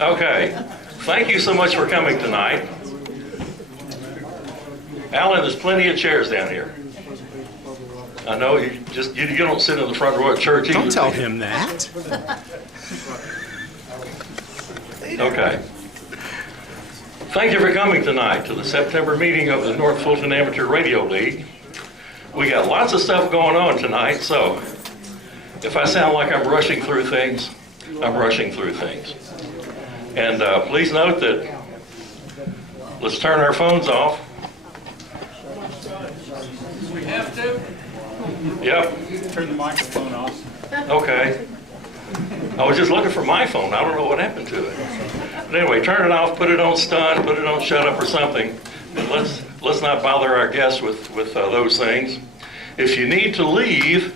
Okay, thank you so much for coming tonight. Alan, there's plenty of chairs down here. I know you don't sit in the front row at church either. Don't tell him that. Okay. Thank you for coming tonight to the September meeting of the North Fulton Amateur Radio League. We got lots of stuff going on tonight, so if I sound like I'm rushing through things, I'm rushing through things. And please note that let's turn our phones off. We have to? Yep. Turn the microphone off. Okay. I was just looking for my phone. I don't know what happened to it. But anyway, turn it off, put it on stun, put it on shut up or something. And let's not bother our guests with those things. If you need to leave,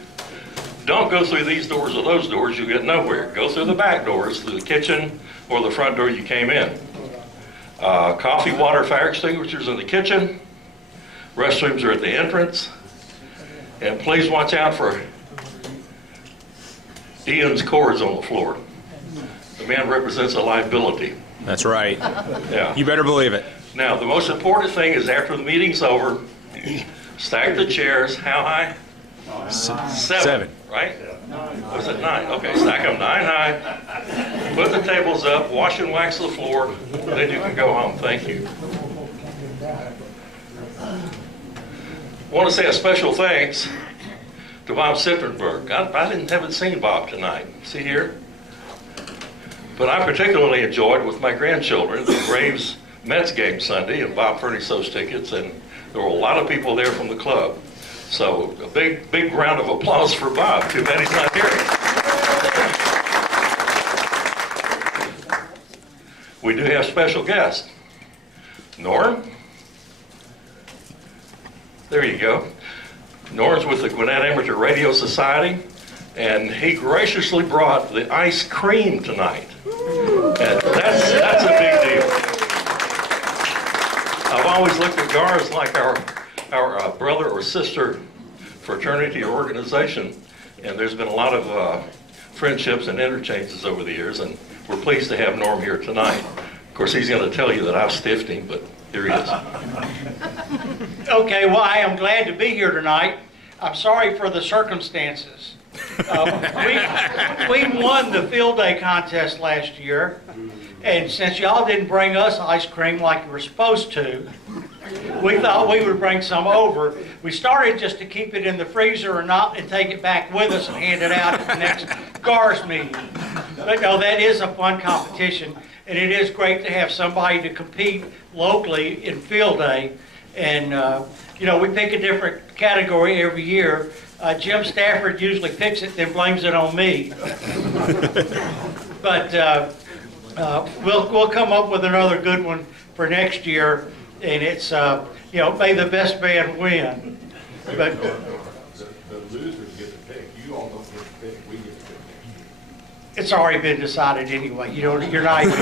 don't go through these doors or those doors. You'll get nowhere. Go through the back doors, through the kitchen or the front door you came in. Coffee, water, fire extinguishers in the kitchen. Restrooms are at the entrance. And please watch out for Ian's cords on the floor. The man represents a liability. That's right. Yeah. You better believe it. Now, the most important thing is after the meeting's over, stack the chairs. How high? Seven. Right? Was it 9? Okay, stack them 9 high. Put the tables up, wash and wax the floor, then you can go home. Thank you. I want to say a special thanks to Bob Sittenberg. I haven't seen Bob tonight. See here? But I particularly enjoyed with my grandchildren the Braves Mets game Sunday, and Bob furnished those tickets, and there were a lot of people there from the club. So a big round of applause for Bob. Too bad he's not here. We do have special guests. Norm? There you go. Norm's with the Gwinnett Amateur Radio Society, and he graciously brought the ice cream tonight. And that's a big deal. I've always looked at GARS like our brother or sister fraternity or organization, and there's been a lot of friendships and interchanges over the years, and we're pleased to have Norm here tonight. Of course, he's going to tell you that I've stiffed him, but here he is. Okay, well, I am glad to be here tonight. I'm sorry for the circumstances. We won the field day contest last year, and since y'all didn't bring us ice cream like you were supposed to, we thought we would bring some over. We started just to keep it in the freezer and take it back with us and hand it out at the next GARS meeting. But no, that is a fun competition, and it is great to have somebody to compete locally in field day. And we pick a different category every year. Jim Stafford usually picks it, then blames it on me. But we'll come up with another good one for next year, and it's may the best man win. But the losers get to pick. You all don't get to pick. We get to pick. it's already been decided anyway. You're not even.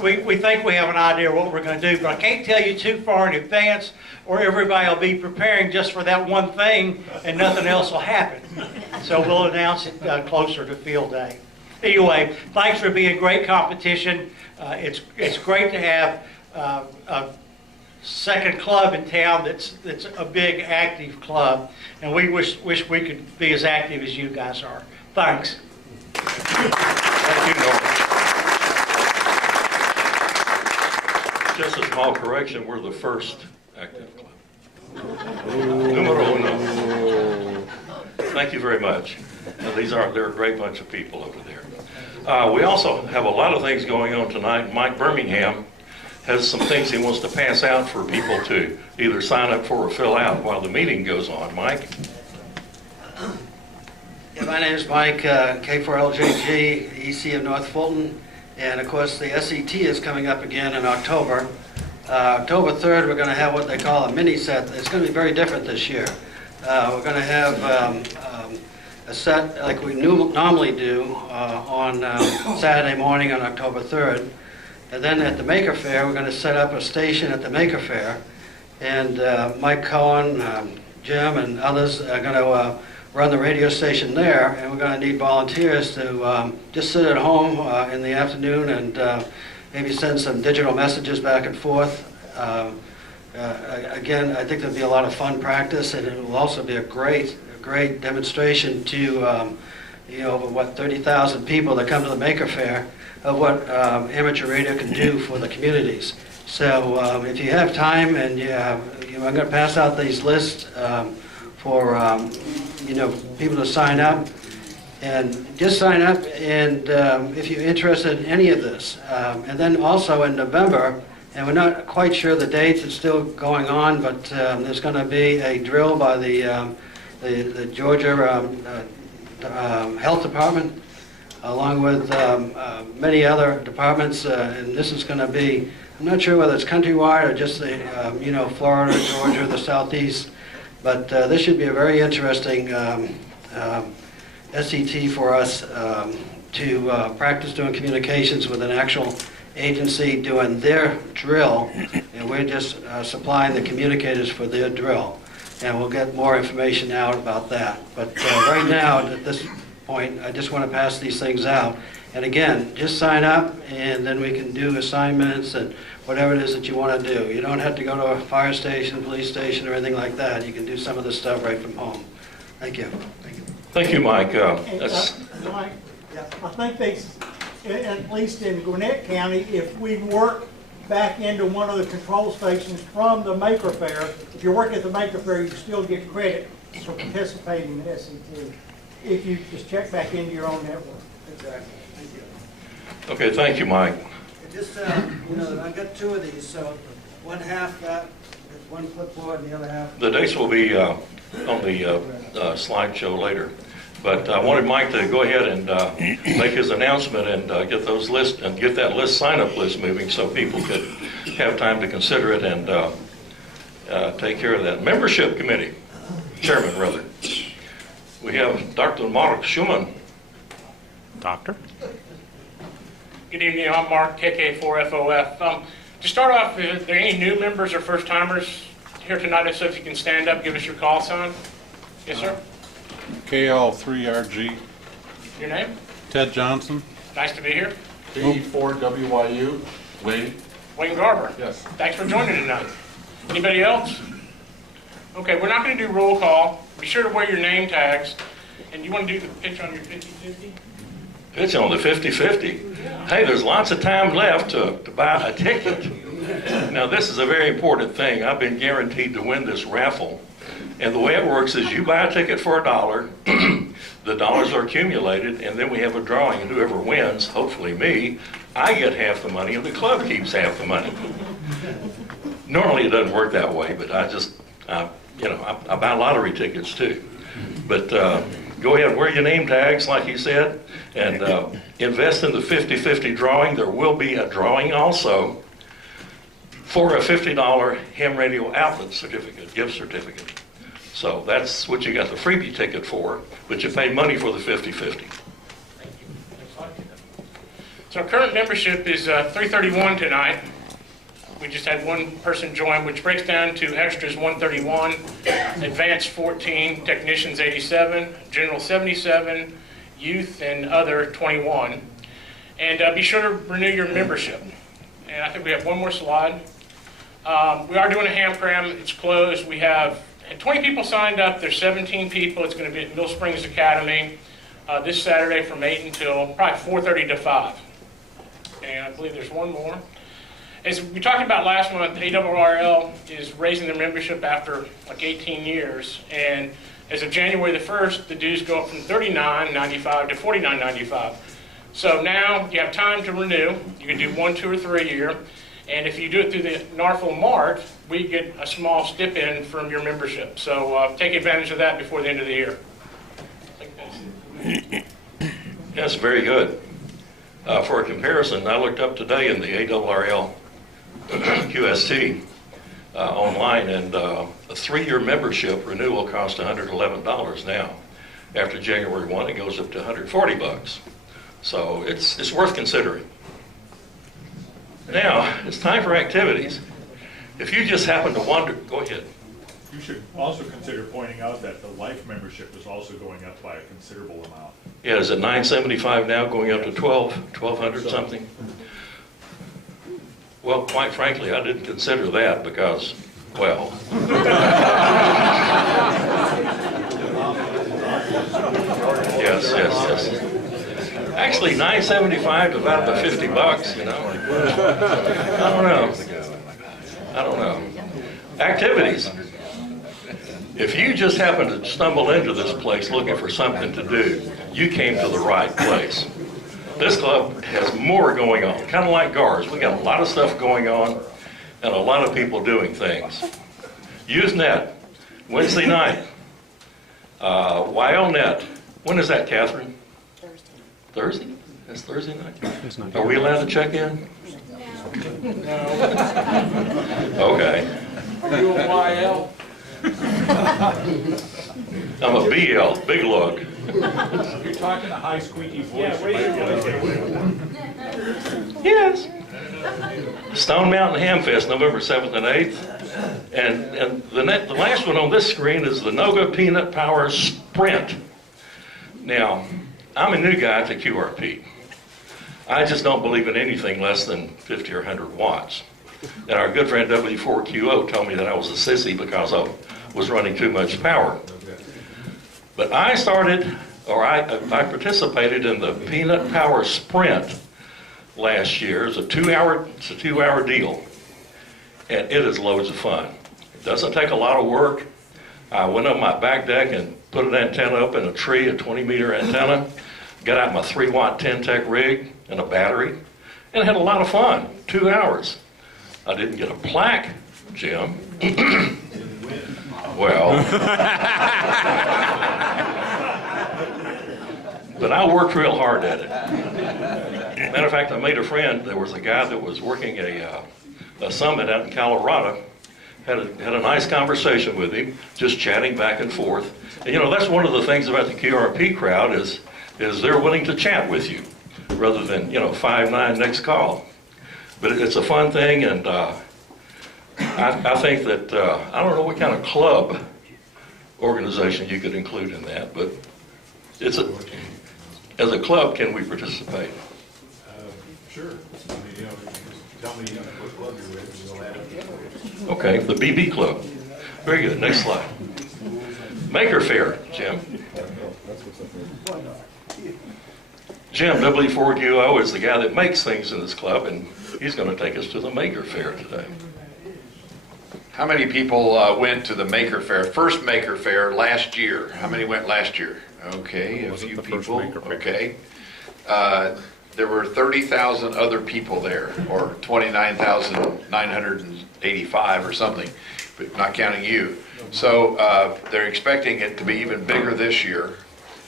We think we have an idea of what we're going to do, but I can't tell you too far in advance, or everybody will be preparing just for that one thing, and nothing else will happen. So we'll announce it closer to field day. Anyway, thanks for being great competition. It's great to have a second club in town that's a big active club, and we wish we could be as active as you guys are. Thanks. Thank you, Norm. Just a small correction, we're the first active club. Numero uno. Thank you very much. They're a great bunch of people over there. We also have a lot of things going on tonight. Mike Birmingham has some things he wants to pass out for people to either sign up for or fill out while the meeting goes on. Mike? Yeah, my name is Mike, K4LJG, EC of North Fulton. And of course, the SET is coming up again in October. October 3rd, we're going to have what they call a mini set. It's going to be very different this year. We're going to have a set like we normally do on Saturday morning on October 3rd. And then at the Maker Faire, we're going to set up a station at the Maker Faire. And Mike Cohen, Jim, and others are going to run the radio station there, and we're going to need volunteers to just sit at home in the afternoon and maybe send some digital messages back and forth. Again, I think there'll be a lot of fun practice, and it will also be a great demonstration to over what 30,000 people that come to the Maker Faire of what amateur radio can do for the communities. So if you have time, and I'm going to pass out these lists for people to sign up, and just sign up, and if you're interested in any of this. And then also in November, and we're not quite sure the dates, it's still going on, but there's going to be a drill by the Georgia Health Department, along with many other departments, and this is going to be, I'm not sure whether it's countrywide or just the, Florida, Georgia, the Southeast, but this should be a very interesting SET for us to practice doing communications with an actual agency doing their drill, and we're just supplying the communicators for their drill. And we'll get more information out about that. But right now, at this point, I just want to pass these things out. And again, just sign up, and then we can do assignments and whatever it is that you want to do. You don't have to go to a fire station, police station, or anything like that. You can do some of this stuff right from home. Thank you. Thank you, Mike. Mike, I think they, at least in Gwinnett County, if we work back into one of the control stations from the Maker Faire, if you're working at the Maker Faire, you still get credit for participating in SET. If you just check back into your own network. Exactly. Thank you. Okay, thank you, Mike. And just, I've got two of these, so one half got one clipboard and the other half. The dates will be on the slideshow later. But I wanted Mike to go ahead and make his announcement and get those lists and get that sign-up list moving so people could have time to consider it and take care of that. Membership committee, chairman rather. We have Dr. Mark Schumann. Doctor? Good evening, I'm Mark, KK4FOF. To start off, are there any new members or first-timers here tonight? So if you can stand up, give us your call sign. Yes, sir. KL3RG, Your name? Ted Johnson. Nice to be here. B4WYU, Wayne. Wayne Garber. Yes. Thanks for joining tonight. Anybody else? Okay, we're not going to do roll call. Be sure to wear your name tags. And you want to do the pitch on your 50-50? Pitch on the 50-50. Hey, there's lots of time left to buy a ticket. Now, this is a very important thing. I've been guaranteed to win this raffle. And the way it works is you buy a ticket for $1, the dollars are accumulated, and then we have a drawing, and whoever wins, hopefully me, I get half the money, and the club keeps half the money. Normally it doesn't work that way, but I buy lottery tickets too. But go ahead and wear your name tags, like you said, and invest in the 50-50 drawing. There will be a drawing also for a $50 ham radio outlet certificate, gift certificate. So that's what you got the freebie ticket for, but you pay money for the 50-50. So our current membership is 331 tonight. We just had one person join, which breaks down to extras 131, advanced 14, technicians 87, general 77, youth and other 21. And be sure to renew your membership. And I think we have one more slide. We are doing a ham cram. It's closed. We have 20 people signed up. There's 17 people. It's going to be at Mill Springs Academy this Saturday from 8 until probably 4:30 to 5. And I believe there's one more. As we talked about last month, ARRL is raising their membership after like 18 years. And as of January the 1st, the dues go up from $39.95 to $49.95. So now you have time to renew. You can do 1, 2, or 3 a year. And if you do it through the NFARL Mart, we get a small stipend from your membership. So take advantage of that before the end of the year. That's very good. For a comparison, I looked up today in the ARRL QST online, and a 3-year membership renewal costs $111 now. After January 1, it goes up to $140. So it's worth considering. Now, it's time for activities. If you just happen to wonder, go ahead. You should also consider pointing out that the life membership is also going up by a considerable amount. Yeah, is it $975 now, going up to 1,200 something? Well, quite frankly, I didn't consider that because, well. Yes. Actually, $975 divided by $50, you know. I don't know. Activities. If you just happen to stumble into this place looking for something to do, you came to the right place. This club has more going on, kind of like GARS. We got a lot of stuff going on and a lot of people doing things. Usenet, Wednesday night. YLNet, when is that, Catherine? Thursday? That's Thursday night? Are we allowed to check in? No. Okay. Are you a YL? I'm a BL, big lug. You're talking a high squeaky voice. Yes. Stone Mountain Ham Fest, November 7th and 8th. And the last one on this screen is the Noga Peanut Power Sprint. Now, I'm a new guy to QRP. I just don't believe in anything less than 50 or 100 watts. And our good friend W4QO told me that I was a sissy because I was running too much power. But I participated in the Peanut Power Sprint last year. It's a two-hour deal. And it is loads of fun. It doesn't take a lot of work. I went on my back deck and put an antenna up in a tree, a 20-meter antenna, got out my 3-watt 10-tech rig and a battery, and had a lot of fun. 2 hours. I didn't get a plaque, Jim. Well, but I worked real hard at it. Matter of fact, I made a friend. There was a guy that was working a summit out in Colorado. Had a nice conversation with him, just chatting back and forth. And you know, that's one of the things about the QRP crowd is they're willing to chat with you rather than, 5-9 next call. But it's a fun thing, and I think that, I don't know what kind of club organization you could include in that, but as a club, can we participate? Sure. I mean, tell me what club you're with, and we'll add it. Okay, the BB Club. Very good. Next slide. Maker Faire, Jim. Jim, W4QO, is the guy that makes things in this club, and he's going to take us to the Maker Faire today. How many people went to the Maker Faire, first Maker Faire last year? How many went last year? Okay, a few people. Okay. There were 30,000 other people there, or 29,985 or something, but not counting you. So they're expecting it to be even bigger this year.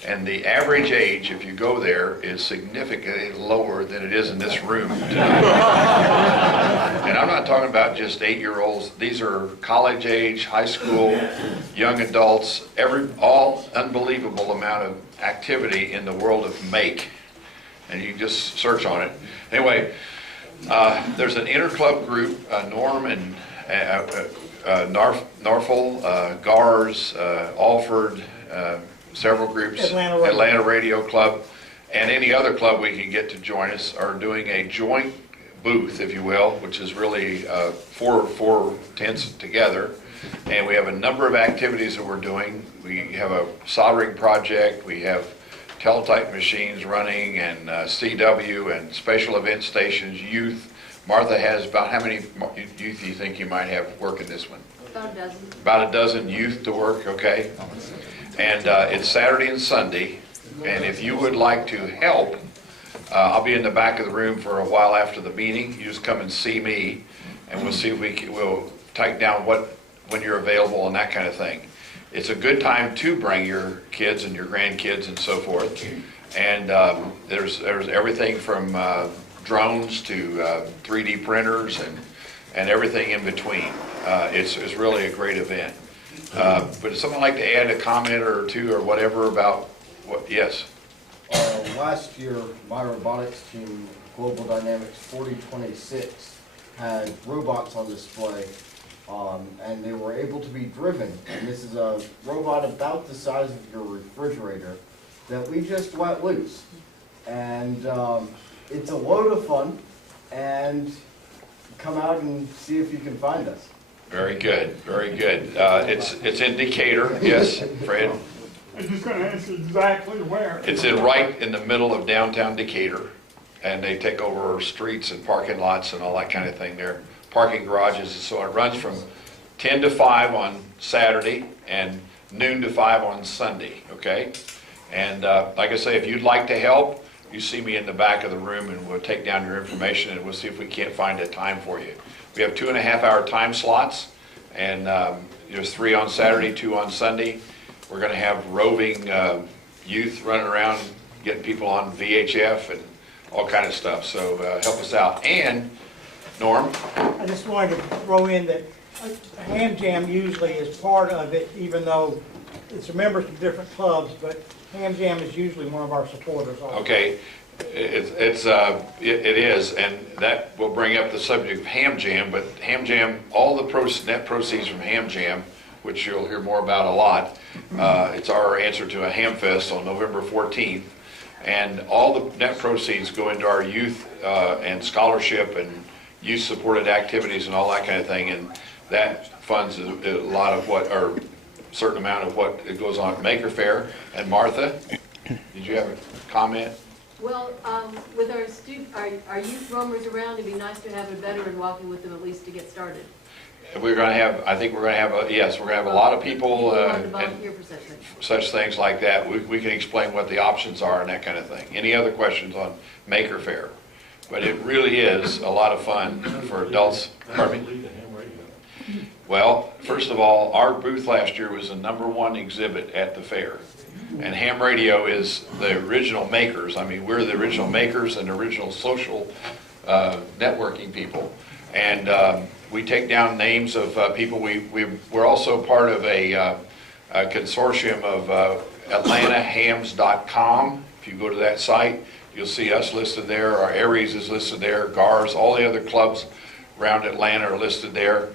And the average age, if you go there, is significantly lower than it is in this room tonight. And I'm not talking about just 8-year-olds. These are college age, high school, young adults, all unbelievable amount of activity in the world of make. And you can just search on it. Anyway, there's an interclub group, Norm and Norfolk, GARS, Alford, several groups, Atlanta Radio Club, and any other club we can get to join us are doing a joint booth, if you will, which is really four tents together. And we have a number of activities that we're doing. We have a soldering project, we have teletype machines running, and CW and special event stations, youth. Martha has about how many youth do you think you might have working this one? About a dozen. About a dozen youth to work, okay? And it's Saturday and Sunday, and if you would like to help, I'll be in the back of the room for a while after the meeting. You just come and see me, and we'll see if we'll take down when you're available and that kind of thing. It's a good time to bring your kids and your grandkids and so forth. And there's everything from drones to 3D printers and everything in between. It's really a great event. But would someone like to add a comment or two or whatever about what? Yes. Last year, my robotics team, Global Dynamics 4026, had robots on display, and they were able to be driven. And this is a robot about the size of your refrigerator that we just let loose. And it's a load of fun, and come out and see if you can find us. Very good, very good. It's in Decatur, yes, Fred? I'm just gonna ask exactly where. It's right in the middle of downtown Decatur, and they take over streets and parking lots and all that kind of thing there, parking garages, and so it runs from 10 to 5 on Saturday and noon to 5 on Sunday, okay? And like I say, if you'd like to help, you see me in the back of the room, and we'll take down your information, and we'll see if we can't find a time for you. We have 2.5-hour time slots, and there's 3 on Saturday, 2 on Sunday. We're going to have roving youth running around, getting people on VHF and all kind of stuff. So help us out. And Norm? I just wanted to throw in that Ham Jam usually is part of it, even though it's members of different clubs, but Ham Jam is usually one of our supporters also. Okay, it is, and that will bring up the subject of Ham Jam, but Ham Jam, all the net proceeds from Ham Jam, which you'll hear more about a lot, it's our answer to a Ham Fest on November 14th, and all the net proceeds go into our youth and scholarship and youth-supported activities and all that kind of thing, and that funds a lot of what, or a certain amount of what it goes on at Maker Faire. And Martha, did you have a comment? Well, with our youth roamers around, it'd be nice to have a veteran walking with them at least to get started. We're going to have, I think we're going to have, yes, we're going to have a lot of people To and volunteer for such things like that. We can explain what the options are and that kind of thing. Any other questions on Maker Faire? But it really is a lot of fun for adults. Pardon me? Well, first of all, our booth last year was the #1 exhibit at the fair. And ham radio is the original makers. I mean, we're the original makers and original social networking people. And we take down names of people. We're also part of a consortium of AtlantaHams.com. If you go to that site, you'll see us listed there. Our Aries is listed there. GARS, all the other clubs around Atlanta are listed there.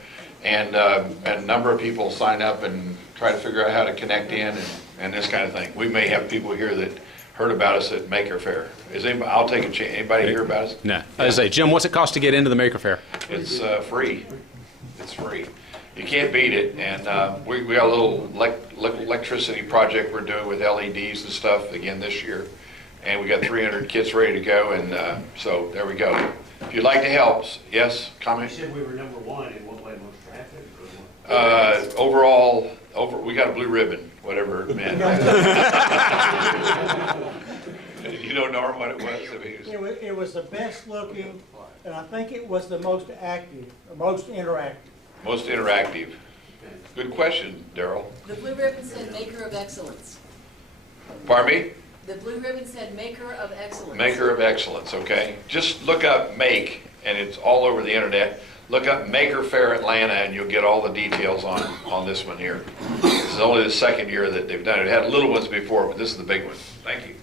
And a number of people sign up and try to figure out how to connect in and this kind of thing. We may have people here that heard about us at Maker Faire. Is anybody? I'll take a chance. Anybody hear about us? No. I say, Jim, what's it cost to get into the Maker Faire? It's free. It's free. You can't beat it. And we got a little electricity project we're doing with LEDs and stuff again this year. And we got 300 kits ready to go. And so there we go. If you'd like to help, yes, comment? You said we were #1 in what way, most traffic? Overall, we got a blue ribbon, whatever it meant. You know, Norm, what it was? I mean, It was the best looking, and I think it was the most active, or most interactive. Most interactive. Good question, Daryl. The blue ribbon said Maker of Excellence. Pardon me? The blue ribbon said Maker of Excellence. Maker of Excellence, okay. Just look up Make, and it's all over the internet. Look up Maker Faire Atlanta, and you'll get all the details on this one here. This is only the second year that they've done it. It had little ones before, but this is the big one. Thank you.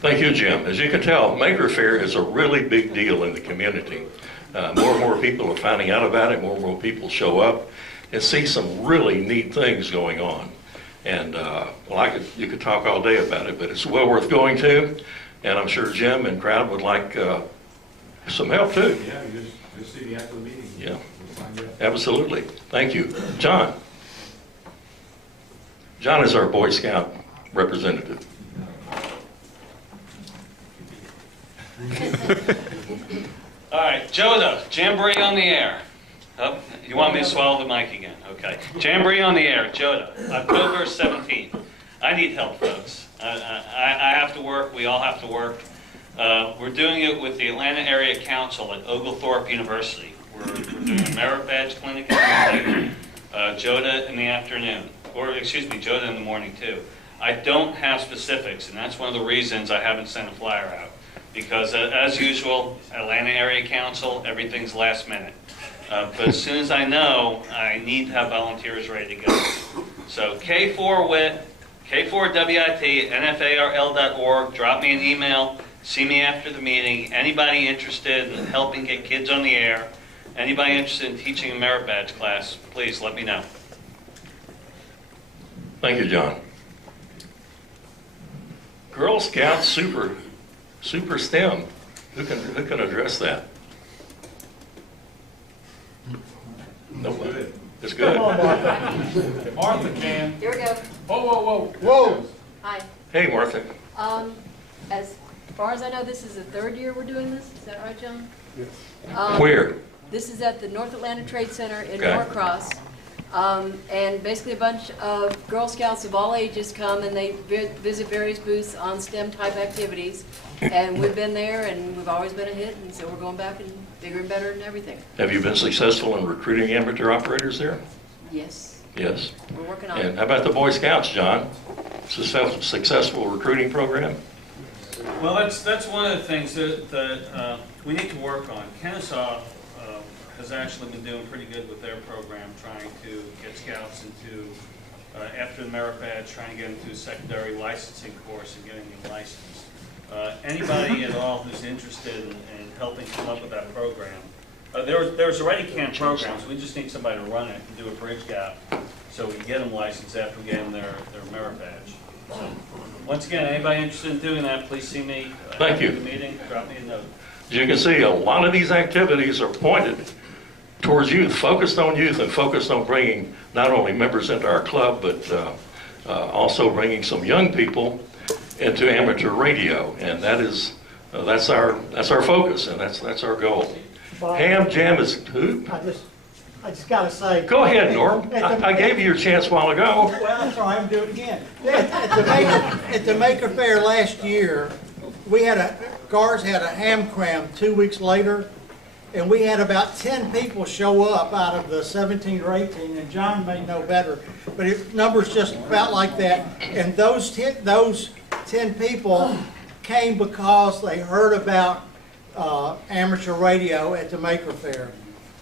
Thank you, Jim. As you can tell, Maker Faire is a really big deal in the community. More and more people are finding out about it. More and more people show up and see some really neat things going on. And well, you could talk all day about it, but it's well worth going to. And I'm sure Jim and crowd would like some help too. Yeah, you just see me after the meeting. Yeah, absolutely. Thank you. John. John is our Boy Scout representative. All right, Joda, Jamboree on the air. Oh, you want me to swallow the mic again? Okay. Jamboree on the air, Joda, October 17th. I need help, folks. I have to work. We all have to work. We're doing it with the Atlanta Area Council at Oglethorpe University. We're doing a merit badge clinic in the morning, Joda in the afternoon, or excuse me, Joda in the morning too. I don't have specifics, and that's one of the reasons I haven't sent a flyer out. Because as usual, Atlanta Area Council, everything's last minute. But as soon as I know, I need to have volunteers ready to go. So K4WIT, K4WIT, NFARL.org, drop me an email, see me after the meeting. Anybody interested in helping get kids on the air, Anybody interested in teaching a merit badge class, please let me know. Thank you, John. Girl Scout Super STEM. Who can address that? Nobody. It's good. Come on, Martha. Martha can. Here we go. Whoa. Whoa. Hi. Hey, Martha. As far as I know, this is the third year we're doing this. Is that right, John? Yes. Where? This is at the North Atlanta Trade Center in Okay. Norcross. And basically a bunch of Girl Scouts of all ages come and they visit various booths on STEM-type activities. And we've been there and we've always been a hit, and so we're going back and bigger and better and everything. Have you been successful in recruiting amateur operators there? Yes, Yes. we're working on And it. how about the Boy Scouts, John? Successful recruiting program? Well, that's one of the things that we need to work on. Kennesaw has actually been doing pretty good with their program, trying to get scouts into, after the merit badge, trying to get into a secondary licensing course and getting them licensed. Anybody at all who's interested in helping come up with that program, there's already camp programs. We just need somebody to run it and do a bridge gap so we can get them licensed after we get them their merit badge. So, once again, anybody interested in doing that, please see me. Thank you. After the meeting, drop me a note. As you can see, a lot of these activities are pointed towards youth, focused on youth, and focused on bringing not only members into our club, but also bringing some young people into amateur radio, and that's our focus, and that's our goal. Bob, Ham Jam is who? I just gotta say. Go ahead, Norm. I gave you your chance a while ago. Well, that's all right, I'm doing it again. At the Maker Faire last year, Gars had a ham cram 2 weeks later, and we had about 10 people show up out of the 17 or 18, and John may know better, but numbers just about like that. And those 10 people came because they heard about amateur radio at the Maker Faire.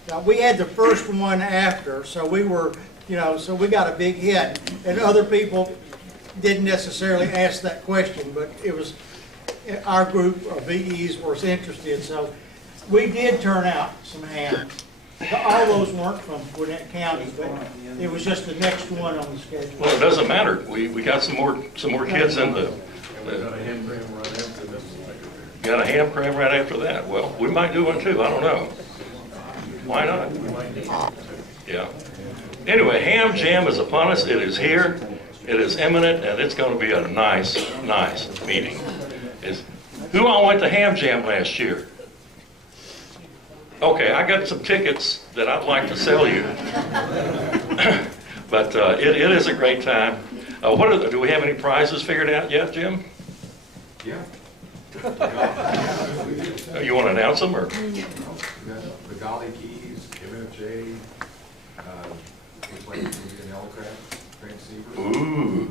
Now, we had the first one after, so we were, so we got a big hit. And other people didn't necessarily ask that question, but it was, our group of VEs was interested, so we did turn out some hams. All those weren't from Gwinnett County, but it was just the next one on the schedule. Well, it doesn't matter. We got some more kids in the. Got a ham cram right after that. Well, we might do one too. I don't know. Why not? Yeah. Anyway, Ham Jam is upon us. It is here. It is imminent, and it's going to be a nice meeting. Who all went to Ham Jam last year? Okay, I got some tickets that I'd like to sell you. But it is a great time. Do we have any prizes figured out yet, Jim? Yeah. You want to announce them, or? The Golly Keys, MFJ, looks like it's going to be an L-Craft transceiver. Ooh,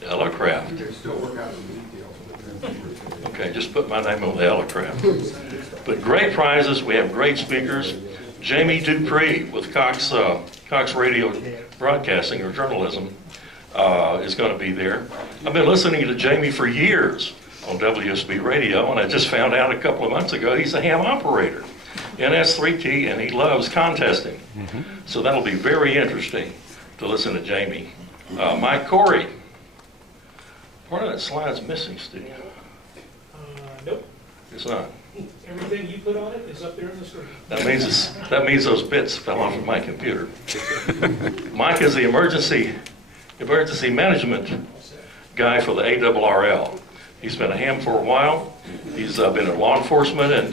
Elecraft. They're still working out some details with the transceiver. Okay, just put my name on the Elecraft. But great prizes. We have great speakers. Jamie Dupree with Cox Radio Broadcasting or Journalism is going to be there. I've been listening to Jamie for years on WSB Radio, and I just found out a couple of months ago he's a ham operator in S3T, and he loves contesting. So that'll be very interesting to listen to Jamie. Mike Corey. Part of that slide's missing, Steve. Nope. It's not. Everything you put on it is up there on the screen. That means those bits fell off of my computer. Mike is the emergency management guy for the ARRL. He's been a ham for a while. He's been in law enforcement and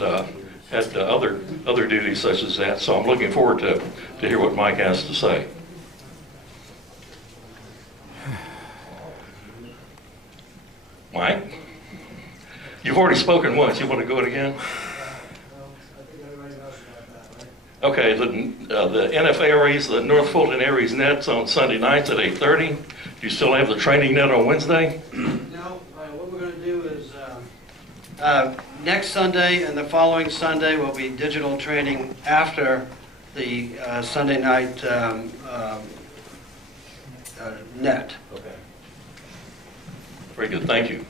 had other duties such as that. So I'm looking forward to hear what Mike has to say. Mike, you've already spoken once. You want to go it again? Okay, the NFARLs, the North Fulton Aries Nets on Sunday nights at 8:30. Do you still have the training net on Wednesday? No, what we're going to do is next Sunday and the following Sunday will be digital training after the Sunday night net. Okay. Very good, thank you.